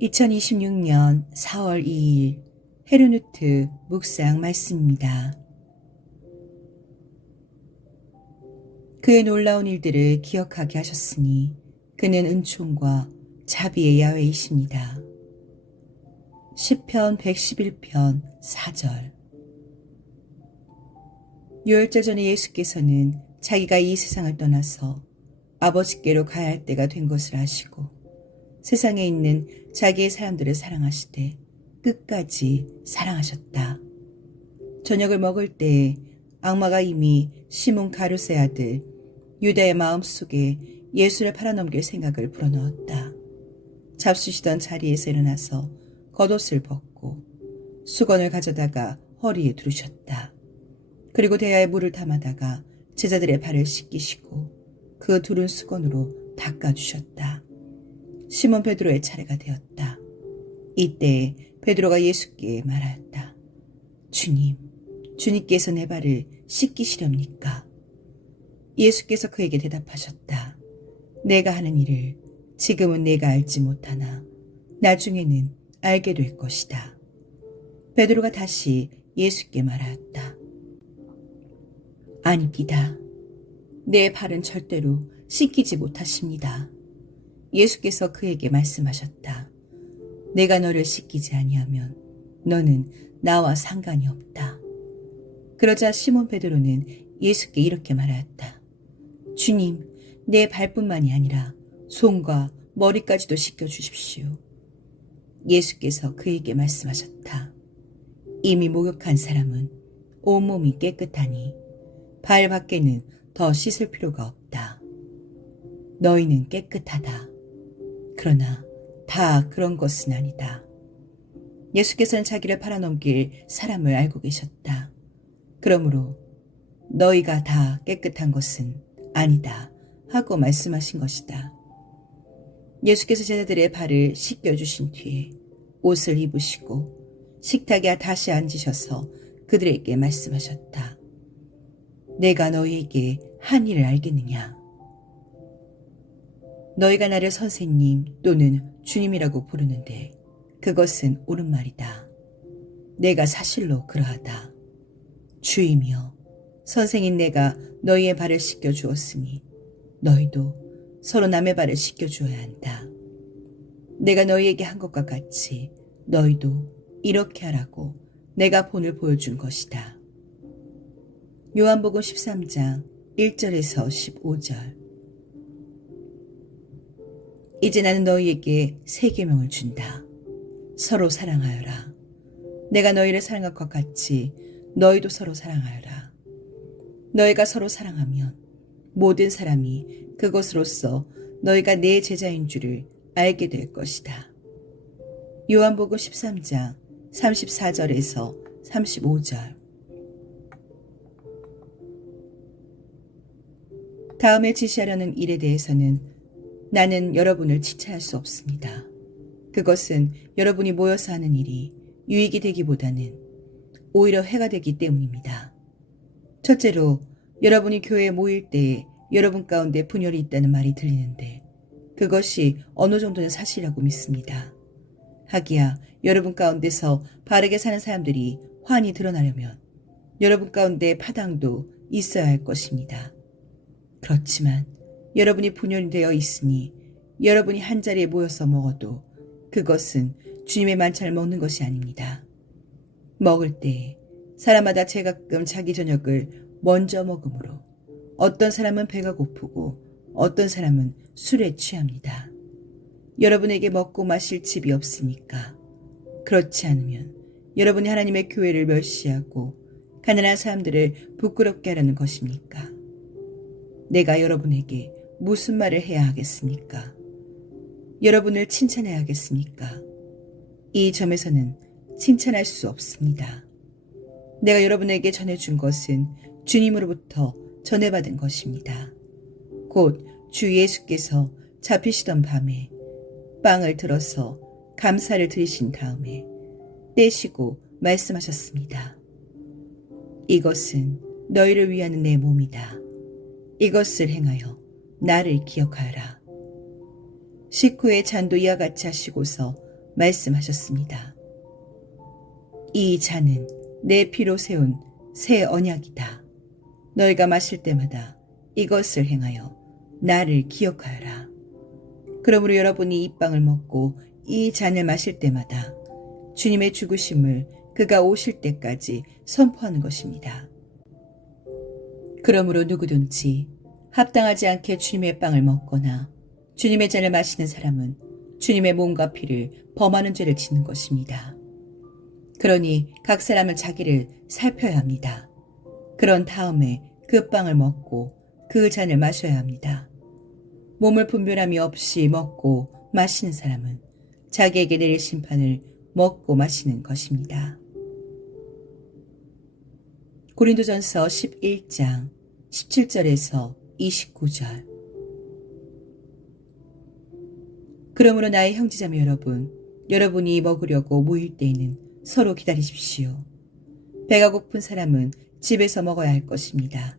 2026년 4월 2일 헤르누트 묵상 말씀입니다. 그의 놀라운 일들을 기억하게 하셨으니 그는 은총과 자비의 야훼이십니다. 시편 111편 4절. 유월절 전에 예수께서는 자기가 이 세상을 떠나서 아버지께로 가야 할 때가 된 것을 아시고 세상에 있는 자기의 사람들을 사랑하시되 끝까지 사랑하셨다. 저녁을 먹을 때에 악마가 이미 시몬 가룟의 아들 유다의 마음속에 예수를 팔아넘길 생각을 불어넣었다. 잡수시던 자리에서 일어나서 겉옷을 벗고 수건을 가져다가 허리에 두르셨다. 그리고 대야에 물을 담아다가 제자들의 발을 씻기시고 그 두른 수건으로 닦아주셨다. 시몬 베드로의 차례가 되었다. 이때 베드로가 예수께 말하였다. 주님, 주님께서 내 발을 씻기시렵니까? 예수께서 그에게 대답하셨다. 내가 하는 일을 지금은 내가 알지 못하나 나중에는 알게 될 것이다. 베드로가 다시 예수께 말하였다. 아닙니다. 내 발은 절대로 씻기지 못하십니다. 예수께서 그에게 말씀하셨다. 내가 너를 씻기지 아니하면 너는 나와 상관이 없다. 그러자 시몬 베드로는 예수께 이렇게 말하였다. 주님, 내 발뿐만이 아니라 손과 머리까지도 씻겨주십시오. 예수께서 그에게 말씀하셨다. 이미 목욕한 사람은 온몸이 깨끗하니 발 밖에는 더 씻을 필요가 없다. 너희는 깨끗하다. 그러나 다 그런 것은 아니다. 예수께서는 자기를 팔아넘길 사람을 알고 계셨다. 그러므로 너희가 다 깨끗한 것은 아니다 하고 말씀하신 것이다. 예수께서 제자들의 발을 씻겨주신 뒤에 옷을 입으시고 식탁에 다시 앉으셔서 그들에게 말씀하셨다. 내가 너희에게 한 일을 알겠느냐? 너희가 나를 선생님 또는 주님이라고 부르는데 그것은 옳은 말이다. 내가 사실로 그러하다. 주이며 선생인 내가 너희의 발을 씻겨주었으니 너희도 서로 남의 발을 씻겨주어야 한다. 내가 너희에게 한 것과 같이 너희도 이렇게 하라고 내가 본을 보여준 것이다. 요한복음 13장 1절에서 15절. 이제 나는 너희에게 새 계명을 준다. 서로 사랑하여라. 내가 너희를 사랑한 것 같이 너희도 서로 사랑하여라. 너희가 서로 사랑하면 모든 사람이 그것으로써 너희가 내 제자인 줄을 알게 될 것이다. 요한복음 13장 34절에서 35절. 다음에 지시하려는 일에 대해서는 나는 여러분을 지체할 수 없습니다. 그것은 여러분이 모여서 하는 일이 유익이 되기보다는 오히려 해가 되기 때문입니다. 첫째로 여러분이 교회에 모일 때에 여러분 가운데 분열이 있다는 말이 들리는데 그것이 어느 정도는 사실이라고 믿습니다. 하기야 여러분 가운데서 바르게 사는 사람들이 환히 드러나려면 여러분 가운데 파당도 있어야 할 것입니다. 그렇지만 여러분이 분열이 되어 있으니 여러분이 한자리에 모여서 먹어도 그것은 주님의 만찬을 먹는 것이 아닙니다. 먹을 때 사람마다 제가끔 자기 저녁을 먼저 먹으므로 어떤 사람은 배가 고프고 어떤 사람은 술에 취합니다. 여러분에게 먹고 마실 집이 없으니까. 그렇지 않으면 여러분이 하나님의 교회를 멸시하고 가난한 사람들을 부끄럽게 하려는 것입니까? 내가 여러분에게 무슨 말을 해야 하겠습니까? 여러분을 칭찬해야 하겠습니까? 이 점에서는 칭찬할 수 없습니다. 내가 여러분에게 전해준 것은 주님으로부터 전해받은 것입니다. 곧 주 예수께서 잡히시던 밤에 빵을 들어서 감사를 드리신 다음에 떼시고 말씀하셨습니다. 이것은 너희를 위하는 내 몸이다. 이것을 행하여 나를 기억하여라. 식후에 잔도 이와 같이 하시고서 말씀하셨습니다. 이 잔은 내 피로 세운 새 언약이다. 너희가 마실 때마다 이것을 행하여 나를 기억하여라. 그러므로 여러분이 이 빵을 먹고 이 잔을 마실 때마다 주님의 죽으심을 그가 오실 때까지 선포하는 것입니다. 그러므로 누구든지 합당하지 않게 주님의 빵을 먹거나 주님의 잔을 마시는 사람은 주님의 몸과 피를 범하는 죄를 짓는 것입니다. 그러니 각 사람은 자기를 살펴야 합니다. 그런 다음에 그 빵을 먹고 그 잔을 마셔야 합니다. 몸을 분별함이 없이 먹고 마시는 사람은 자기에게 내릴 심판을 먹고 마시는 것입니다. 고린도전서 11장 17절에서 29절. 그러므로 나의 형제자매 여러분, 여러분이 먹으려고 모일 때에는 서로 기다리십시오. 배가 고픈 사람은 집에서 먹어야 할 것입니다.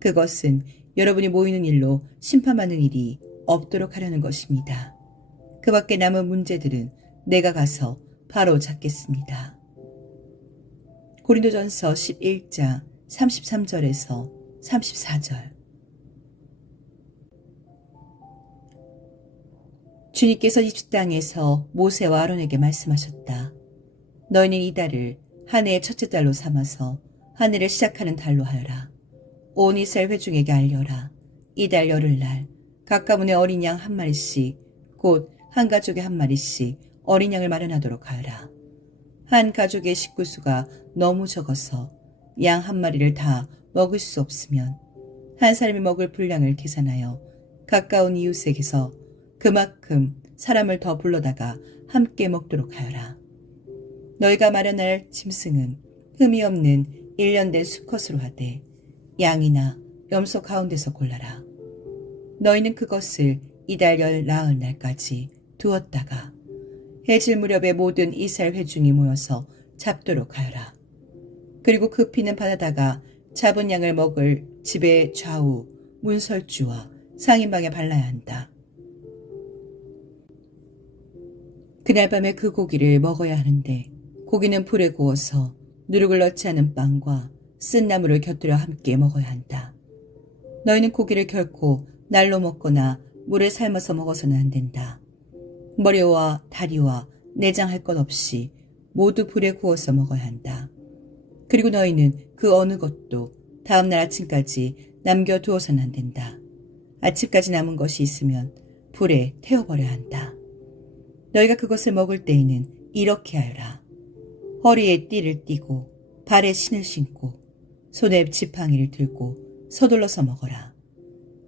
그것은 여러분이 모이는 일로 심판받는 일이 없도록 하려는 것입니다. 그 밖에 남은 문제들은 내가 가서 바로 잡겠습니다. 고린도전서 11장 33절에서 34절. 주님께서 이집트 땅에서 모세와 아론에게 말씀하셨다. 너희는 이 달을 한 해의 첫째 달로 삼아서 한 해를 시작하는 달로 하여라. 온 이스라엘 회중에게 알려라. 이 달 열흘날 각 가문의 어린 양 한 마리씩 곧 한 가족에 한 마리씩 어린 양을 마련하도록 하여라. 한 가족의 식구수가 너무 적어서 양 한 마리를 다 먹을 수 없으면 한 사람이 먹을 분량을 계산하여 가까운 이웃에게서 그만큼 사람을 더 불러다가 함께 먹도록 하여라. 너희가 마련할 짐승은 흠이 없는 1년 된 수컷으로 하되 양이나 염소 가운데서 골라라. 너희는 그것을 이달 열 나흘 날까지 두었다가 해질 무렵에 모든 이스라엘 회중이 모여서 잡도록 하여라. 그리고 그 피는 바다다가 잡은 양을 먹을 집의 좌우 문설주와 상인방에 발라야 한다. 그날 밤에 그 고기를 먹어야 하는데 고기는 불에 구워서 누룩을 넣지 않은 빵과 쓴 나물을 곁들여 함께 먹어야 한다. 너희는 고기를 결코 날로 먹거나 물에 삶아서 먹어서는 안 된다. 머리와 다리와 내장할 것 없이 모두 불에 구워서 먹어야 한다. 그리고 너희는 그 어느 것도 다음날 아침까지 남겨두어서는 안 된다. 아침까지 남은 것이 있으면 불에 태워버려야 한다. 너희가 그것을 먹을 때에는 이렇게 하여라. 허리에 띠를 띠고 발에 신을 신고 손에 지팡이를 들고 서둘러서 먹어라.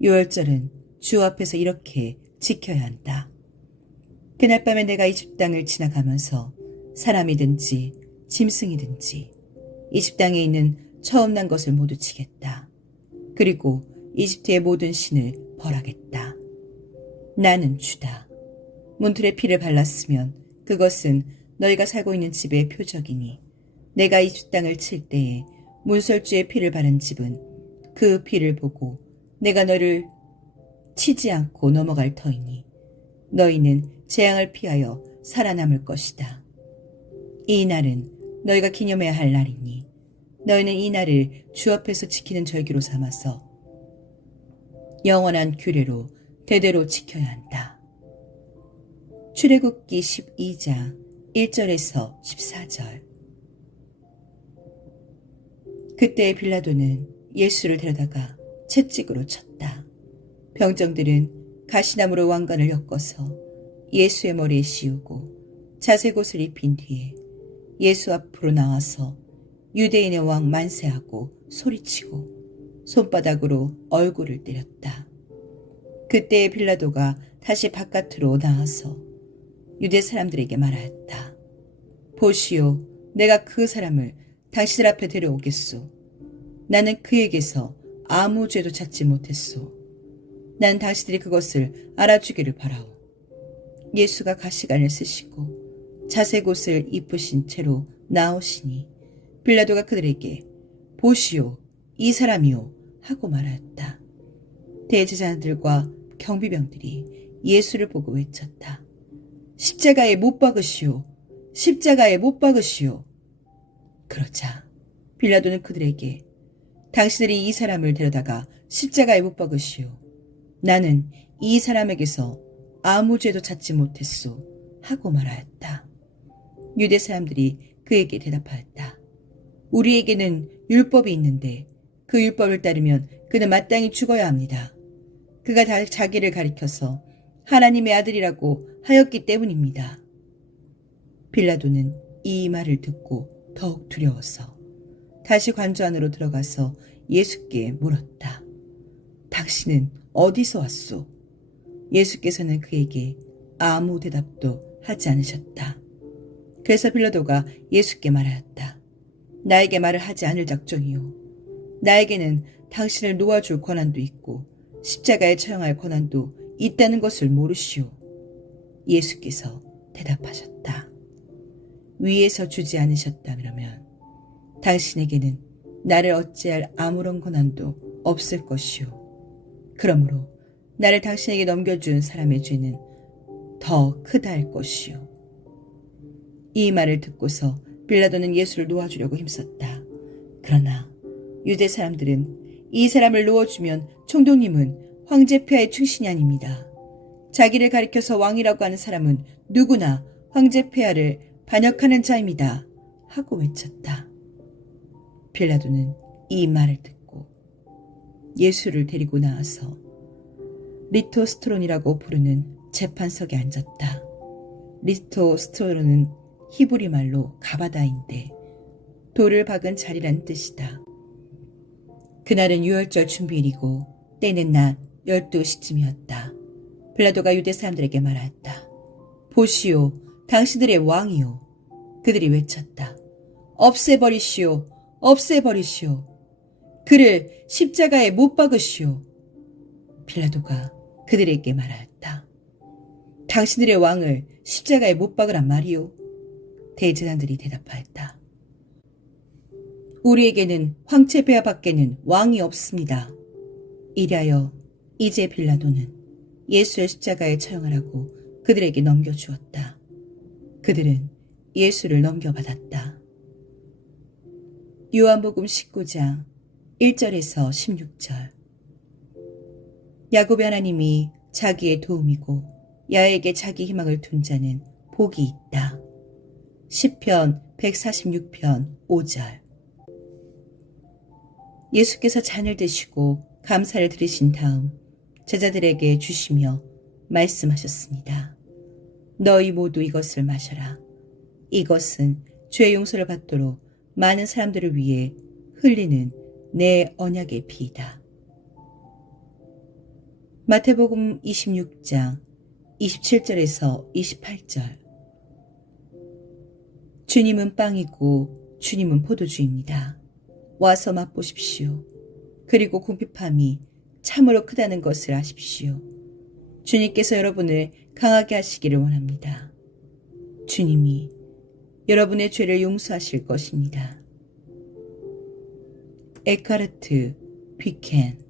유월절은 주 앞에서 이렇게 지켜야 한다. 그날 밤에 내가 이집트 땅을 지나가면서 사람이든지 짐승이든지 이집트 땅에 있는 처음 난 것을 모두 치겠다. 그리고 이집트의 모든 신을 벌하겠다. 나는 주다. 문틀에 피를 발랐으면 그것은 너희가 살고 있는 집의 표적이니 내가 이집트 땅을 칠 때에 문설주의 피를 바른 집은 그 피를 보고 내가 너를 치지 않고 넘어갈 터이니 너희는 재앙을 피하여 살아남을 것이다. 이 날은 너희가 기념해야 할 날이니 너희는 이 날을 주 앞에서 지키는 절기로 삼아서 영원한 규례로 대대로 지켜야 한다. 출애굽기 12장 1절에서 14절. 그때 빌라도는 예수를 데려다가 채찍으로 쳤다. 병정들은 가시나무로 왕관을 엮어서 예수의 머리에 씌우고 자색옷을 입힌 뒤에 예수 앞으로 나와서 유대인의 왕 만세하고 소리치고 손바닥으로 얼굴을 때렸다. 그때 빌라도가 다시 바깥으로 나와서 유대 사람들에게 말하였다. 보시오, 내가 그 사람을 당신들 앞에 데려오겠소. 나는 그에게서 아무 죄도 찾지 못했소. 난 당신들이 그것을 알아주기를 바라오. 예수가 가시관을 쓰시고 자색옷을 입으신 채로 나오시니 빌라도가 그들에게 보시오, 이 사람이요 하고 말하였다. 대제사장들과 경비병들이 예수를 보고 외쳤다. 십자가에 못 박으시오. 십자가에 못 박으시오. 그러자 빌라도는 그들에게 당신들이 이 사람을 데려다가 십자가에 못 박으시오. 나는 이 사람에게서 아무 죄도 찾지 못했소. 하고 말하였다. 유대 사람들이 그에게 대답하였다. 우리에게는 율법이 있는데 그 율법을 따르면 그는 마땅히 죽어야 합니다. 그가 다 자기를 가리켜서 하나님의 아들이라고 하였기 때문입니다. 빌라도는 이 말을 듣고 더욱 두려워서 다시 관저 안으로 들어가서 예수께 물었다. 당신은 어디서 왔소? 예수께서는 그에게 아무 대답도 하지 않으셨다. 그래서 빌라도가 예수께 말하였다. 나에게 말을 하지 않을 작정이요. 나에게는 당신을 놓아줄 권한도 있고 십자가에 처형할 권한도 있다는 것을 모르시오. 예수께서 대답하셨다. 위에서 주지 않으셨다면 당신에게는 나를 어찌할 아무런 권한도 없을 것이오. 그러므로 나를 당신에게 넘겨준 사람의 죄는 더 크다 할 것이오. 이 말을 듣고서 빌라도는 예수를 놓아주려고 힘썼다. 그러나 유대 사람들은 이 사람을 놓아주면 총독님은 황제 폐하의 충신이 아닙니다. 자기를 가리켜서 왕이라고 하는 사람은 누구나 황제 폐하를 반역하는 자입니다. 하고 외쳤다. 빌라도는 이 말을 듣고 예수를 데리고 나와서 리토스트론이라고 부르는 재판석에 앉았다. 리토스트론은 히브리 말로 가바다인데 돌을 박은 자리란 뜻이다. 그날은 유월절 준비일이고 때는 낮 12시쯤이었다. 빌라도가 유대 사람들에게 말하였다. 보시오, 당신들의 왕이요. 그들이 외쳤다. 없애버리시오, 없애버리시오. 그를 십자가에 못 박으시오. 빌라도가 그들에게 말하였다. 당신들의 왕을 십자가에 못 박으란 말이오. 대제사장들이 대답하였다. 우리에게는 황제 폐하 밖에는 왕이 없습니다. 이리하여 이제 빌라도는 예수를 십자가에 처형하라고 그들에게 넘겨주었다. 그들은 예수를 넘겨받았다. 요한복음 19장 1절에서 16절. 야곱의 하나님이 자기의 도움이고 야에게 자기 희망을 둔 자는 복이 있다. 시편 146편 5절. 예수께서 잔을 드시고 감사를 드리신 다음 제자들에게 주시며 말씀하셨습니다. 너희 모두 이것을 마셔라. 이것은 죄 용서를 받도록 많은 사람들을 위해 흘리는 내 언약의 피이다. 마태복음 26장 27절에서 28절. 주님은 빵이고 주님은 포도주입니다. 와서 맛보십시오. 그리고 궁핍함이 참으로 크다는 것을 아십시오. 주님께서 여러분을 강하게 하시기를 원합니다. 주님이 여러분의 죄를 용서하실 것입니다. 에카르트 뷔켄.